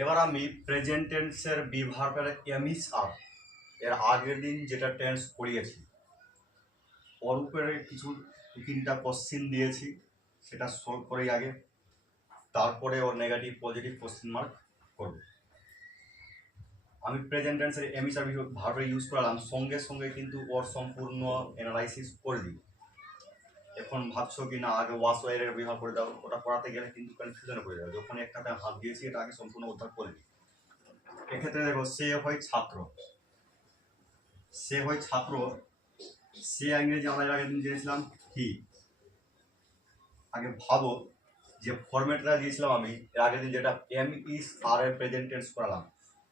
এবার আমি প্রেজেন্ট টেন্সের বি ভার্বের এমিস আর এর আগের দিন যেটা টেন্স পড়িয়েছি ওর উপরে কিছু 3টা কোশ্চিন দিয়েছি, সেটা সলভ করেই আগে, তারপরে ওর নেগেটিভ পজিটিভ কোশ্চিন মার্ক করব। আমি প্রেজেন্ট টেন্সের এমিস আর ভার্বের ইউজ করালাম, সঙ্গে সঙ্গে কিন্তু ওর সম্পূর্ণ অ্যানালাইসিস করে দিই। এখন ভাবছো কি না আগে ওয়াশ ওয়ারের ব্যবহার করে দাও, ওটা পড়াতে গেলে কিন্তু কনফিউশনে পড়ে যাবে। যখন একটাতে হাত দিয়েছি এটা আগে সম্পূর্ণ উদ্ধার করে দিই। এক্ষেত্রে দেখো সে হয় ছাত্র, সে হয় ছাত্র, সে ইংরেজি আমরা এর আগের দিন জেনেছিলাম হি। আগে ভাবো যে ফরম্যাটটা দিয়েছিলাম আমি এর আগের দিন, যেটা এম ইস আর এর প্রেজেন্ট টেন্স করালাম,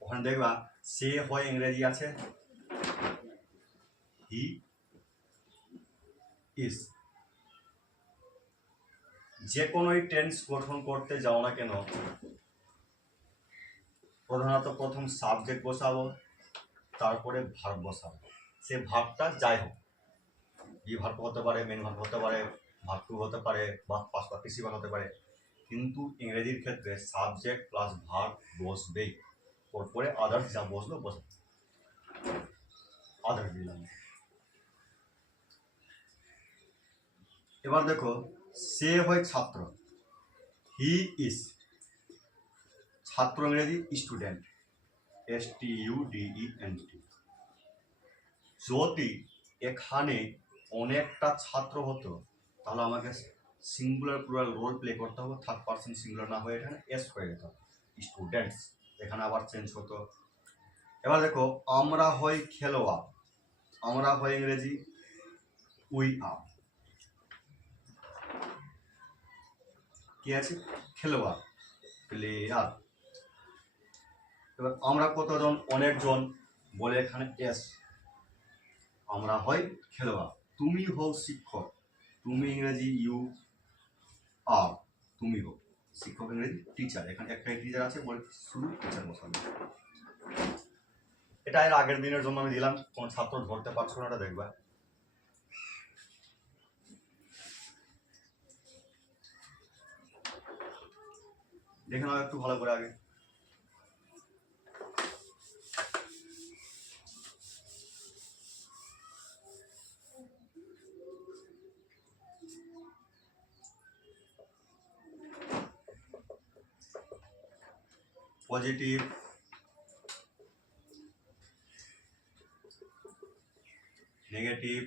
ওখানে দেখবা সে হয় ইংরেজি আছে হি ইস। যে কোনো টেন্স গঠন করতে যাও না কেন প্রধানত প্রথম সাবজেক্ট বসাবো, তারপরে ভার্ব বসাবো। সে ভার্বটা যাই হোক, বি ভার্ব হতে পারে, মেন ভার্ব হতে পারে, ভার্ব টু হতে পারে, বা পাস্ট পার্টিসিপল হতে পারে, কিন্তু ইংরেজির ক্ষেত্রে সাবজেক্ট প্লাস ভার্ব বসবেই, তারপরে আদার্স যা বসলো বসবে। আদার্স দিলাম। এবার দেখো সে হয় ছাত্র, হি ইজ। ছাত্র ইংরেজি স্টুডেন্ট, STUDENT। যদি এখানে অনেকটা ছাত্র হতো তাহলে আমাকে সিঙ্গুলার প্লুরাল রোল প্লে করতে হবে, থার্ড পারসন সিঙ্গুলার না হয়ে এখানে এস হয়ে যেত, স্টুডেন্টস। এখানে আবার চেঞ্জ হতো। এবার দেখো আমরা হই খেলোয়াড়, আমরা হই ইংরেজি উই আর। কি আছে? খেলোয়াড়, প্লেয়ার। এবার আমরা কতজন? অনেকজন, বলে এখানে এস। আমরা হই খেলোয়াড়। তুমি হও শিক্ষক, তুমি ইংরেজি ইউ আর, তুমি হও শিক্ষক ইংরেজি টিচার। এখানে একটাই টিচার আছে বলে শুধু টিচার বসানো। এটা এর আগের দিনের জন্য আমি দিলাম, কোন ছাত্র ধরতে পারছো না, এটা দেখবা। দেখে নাও একটু ভালো করে আগে। Positive, negative,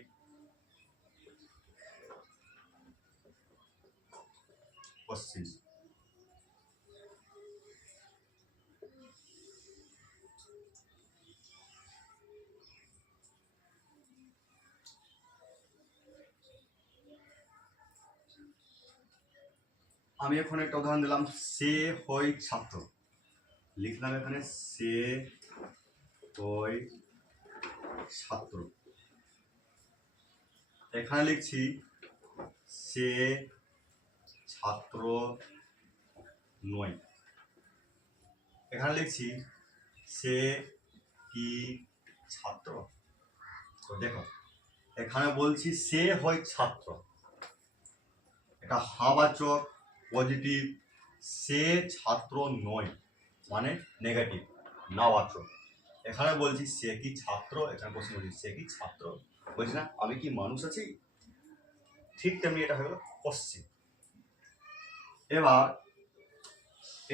question. আমি এখন একটা উদাহরণ দিলাম, সে হয় ছাত্র, লিখলাম এখানে সে হয় ছাত্র। এখানে লিখছি সে ছাত্র নয়। এখানে লিখছি সে কি ছাত্র। তো দেখো এখানে বলছি সে হয় ছাত্র, এটা হাবাচক পজিটিভ, সে ছাত্র নয় মানে নেগেটিভ নাবাচক। এখানে বলছি সে কি ছাত্র, এখানে প্রশ্ন বলছি সে কি ছাত্র, বলছি না আমি কি মানুষ আছি, ঠিক তেমনি এটা হয়ে গেল কোশ্চিন। এবার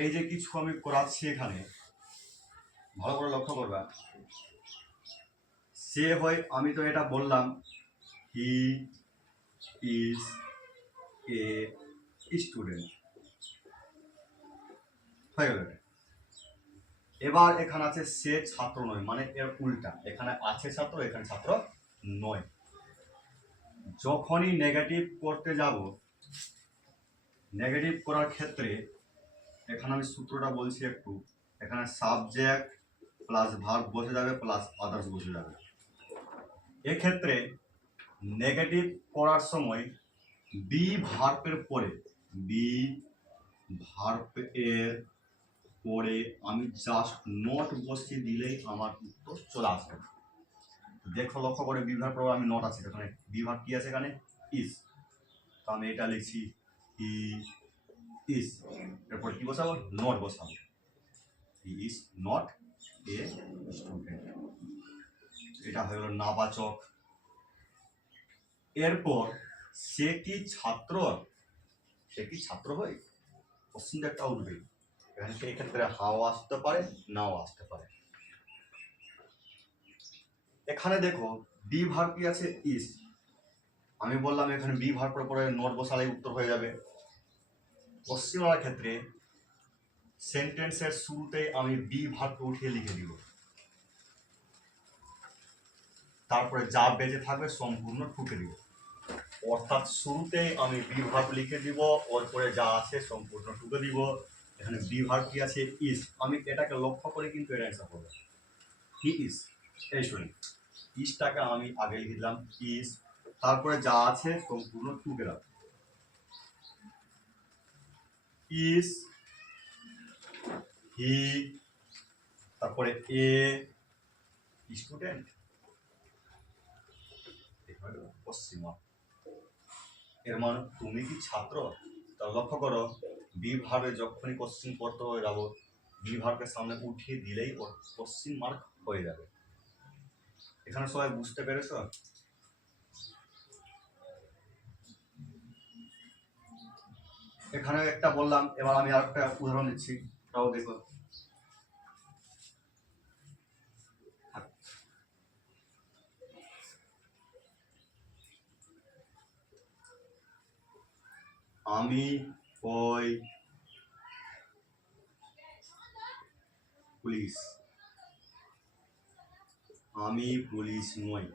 এই যে কিছু আমি করাচ্ছি এখানে ভালো করে লক্ষ্য করবা। সে হয়, আমি তো এটা বললাম হি ইজ এ স্টুডেন্ট, হয়ে গেল। এবার এখানে আছে সে ছাত্র নয়, মানে এর উল্টা, এখানে আছে ছাত্র, এখানে ছাত্র নয়। যখনই নেগেটিভ করতে যাব, নেগেটিভ করার ক্ষেত্রে এখানে আমি সূত্রটা বলছি একটু, এখানে সাবজেক্ট প্লাস ভার্ব বসে যাবে প্লাস আদার্স বসে যাবে। এক্ষেত্রে নেগেটিভ করার সময় বি ভার্বের পরে, বি ভার্ব এর পরে আমি জাস্ট নট বসিয়ে দিলেই আমার উত্তর চলে আসবে। দেখো লক্ষ্য করে বি ভার্ব পরে আমি নট আছে, এখানে বি ভার্ব কি আছে এখানে ইজ, তো আমি এটা লিখছি হি ইজ, এরপর কি বসাবো? নট বসাবো। He is not a student, এটা হয়ে গেল নাবাচক। এরপর সে কি ছাত্র, সে কি ছাত্র হয়, কোশ্চিনটা একটা উঠবে। এখানে সেই ক্ষেত্রে হাও আসতে পারে, নাও আসতে পারে। এখানে দেখো বি ভার্ব কি আছে, ইজ। আমি বললাম এখানে বি ভার্ব পরে নোট বসালেই উত্তর হয়ে যাবে। কোশ্চিন করার ক্ষেত্রে সেন্টেন্সের শুরুতে আমি বি ভার্বকে উঠিয়ে লিখে দিব, তারপরে যা বেঁচে থাকবে সম্পূর্ণ ঠুকে দিব। অর্থাৎ শুরুতে আমি বি ভার্ব লিখে দিব, ওর পরে যা আছে সম্পূর্ণ ঠুকে দিব। এখানে বি ভার্ব কি আছে, ইজ। আমি এটাকে লক্ষ্য করে কিন্তু এর অ্যান্সার করবো, হি ইজ। এই শুনি, ইজটাকে আমি আগে লিখে দিলাম ইজ, তারপরে যা আছে সম্পূর্ণ ঠুকে রাখবো। ইজ, হি, তারপরে এ স্টুডেন্ট, পশ্চিমা। এর মানে তুমি কি ছাত্র। তা লক্ষ্য করো বি ভার্বে যখনই কোশ্চিন করতে হয়ে যাবো, বি ভার্বকে সামনে উঠিয়ে দিলেই ওর কোশ্চিন মার্ক হয়ে যাবে। এখানে সবাই বুঝতে পেরেছ। এখানে একটা বললাম, এবার আমি আর একটা উদাহরণ দিচ্ছি, তাও দেখো। আমি ওই পুলিশ, আমি পুলিশ নই।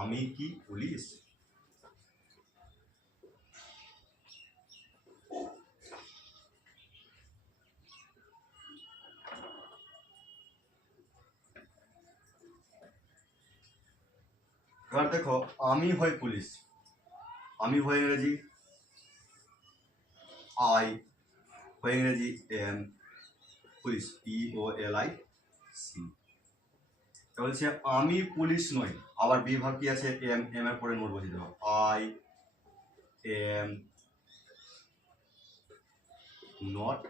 আমি কি পুলিশ। এবার দেখো আমি হই পুলিশ, আমি হই ইংরেজি আই, হই ইংরেজি এম, পুলিশ POLIC। বলছে আমি পুলিশ নই, আবার বি ভার্ব কি আছে, এম, এম এর পরে নোট বসিয়ে দেবো, আই এম নট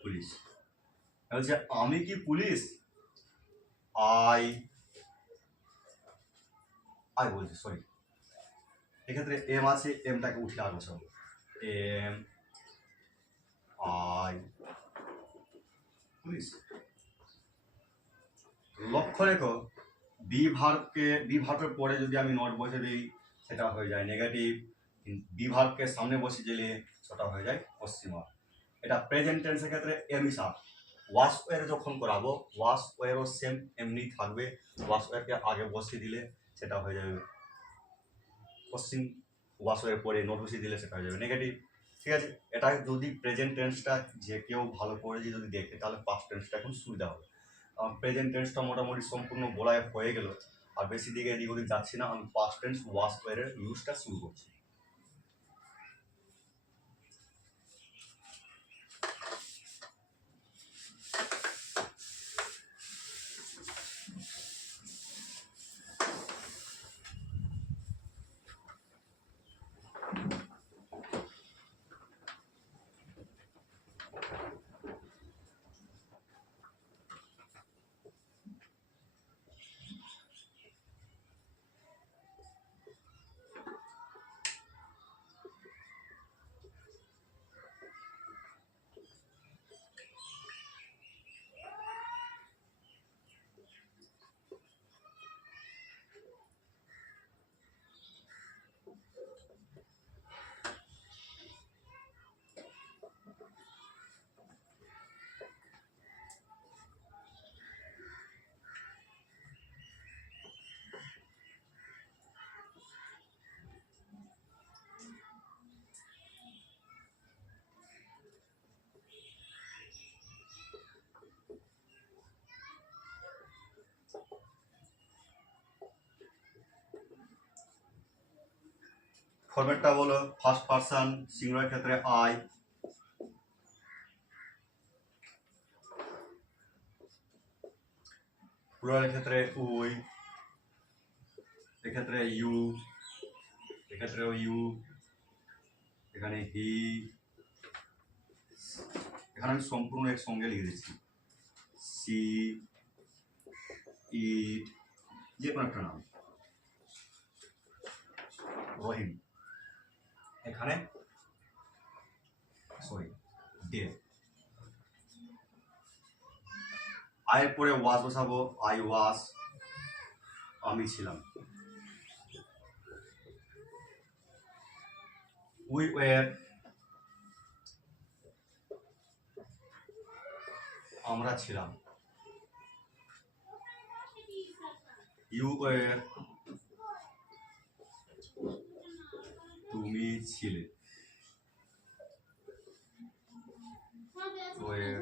পুলিশ। বলছে আমি কি পুলিশ, আই, আই বলছে সরি, এক্ষেত্রে এম আছে, এমটাকে উঠিয়ে আর বসাবো, এম আই পুলিশ। লক্ষ্য রেখো বি ভার্বের পরে যদি আমি নট বসে দিই সেটা হয়ে যায় নেগেটিভ, বি ভার্বকে সামনে বসে দিলে সেটা হয়ে যায় পশ্চিমা। এটা প্রেজেন্ট টেন্সের ক্ষেত্রে এম ইস আপ। ওয়াশ ওয়ার যখন করাবো ওয়াশ ওয়ারও সেম এমনি থাকবে, ওয়াশ ওয়ারকে আগে বসিয়ে দিলে সেটা হয়ে যাবে পশ্চিম, ওয়াশ ওয়ার পরে নোট বসিয়ে দিলে সেটা হয়ে যাবে নেগেটিভ। ঠিক আছে, এটা যদি প্রেজেন্ট টেন্সটা যে কেউ ভালো করে যদি দেখে তাহলে পাস্ট টেন্সটা এখন সুবিধা হবে। প্রেজেন্ট টেন্সটা মোটামুটি সম্পূর্ণ বলায় হয়ে গেল, আর বেশি দিকে এদিক ওদিক যাচ্ছি না, আমি পাস্ট টেন্স ওয়াশ ওয়ারের ইউজটা শুরু করছি। ফরম্যাটটা বলো, ফার্স্ট পারসন সিঙ্গুলার ক্ষেত্রে আই, প্লুরাল ক্ষেত্রে উই, এক্ষেত্রে ইউ, এক্ষেত্রেও ইউ, এখানে হি, এখানে আমি সম্পূর্ণ একসঙ্গে লিখে দিচ্ছি, সি, ইট, যে কোনো একটা নাম, রহিম, এখানে সরি দে। আয়ের পরে ওয়াজ বসাবো, আই ওয়াজ, আমি ছিলাম। উই ওয়ার, আমরা ছিলাম। ইউ ওয়ার, তুমি ছিলে। ওয়ার,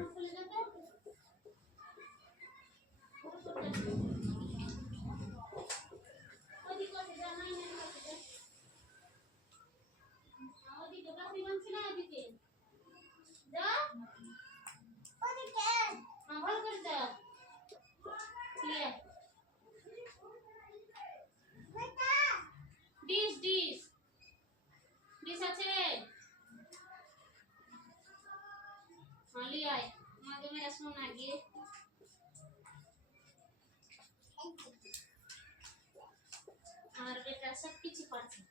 আর বেটা সব কিছু পাচ্ছে।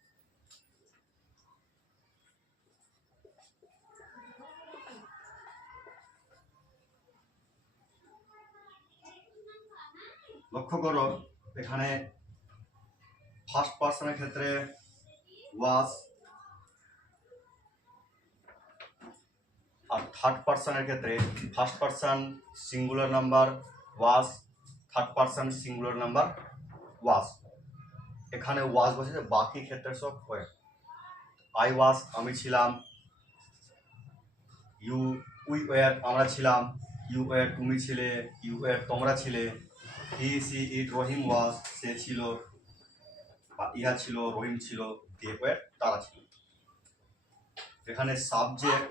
লক্ষ্য করো এখানে ফার্স্ট পার্সনের ক্ষেত্রে ওয়াজ, আর থার্ড পার্সনের ক্ষেত্রে ফার্স্ট পার্সন সিঙ্গুলার নাম্বার ওয়াজ, থার্ড পার্সন সিঙ্গুলার নাম্বার ওয়াজ। এখানে ওয়াজ বসেছে, বাকি ক্ষেত্রে সব ওয়ার। আই ওয়াজ, আমি ছিলাম। ইউ, উই ওয়ার, আমরা ছিলাম। ইউ ওয়ার, তুমি ছিলে। ইউ ওয়ার, তোমরা ছিলে। হি, সি, ইট, রহিম ওয়াজ, সে ছিল বা ইহা ছিল, রহিম ছিল। দে ওয়ার, তারা ছিল। এখানে সাবজেক্ট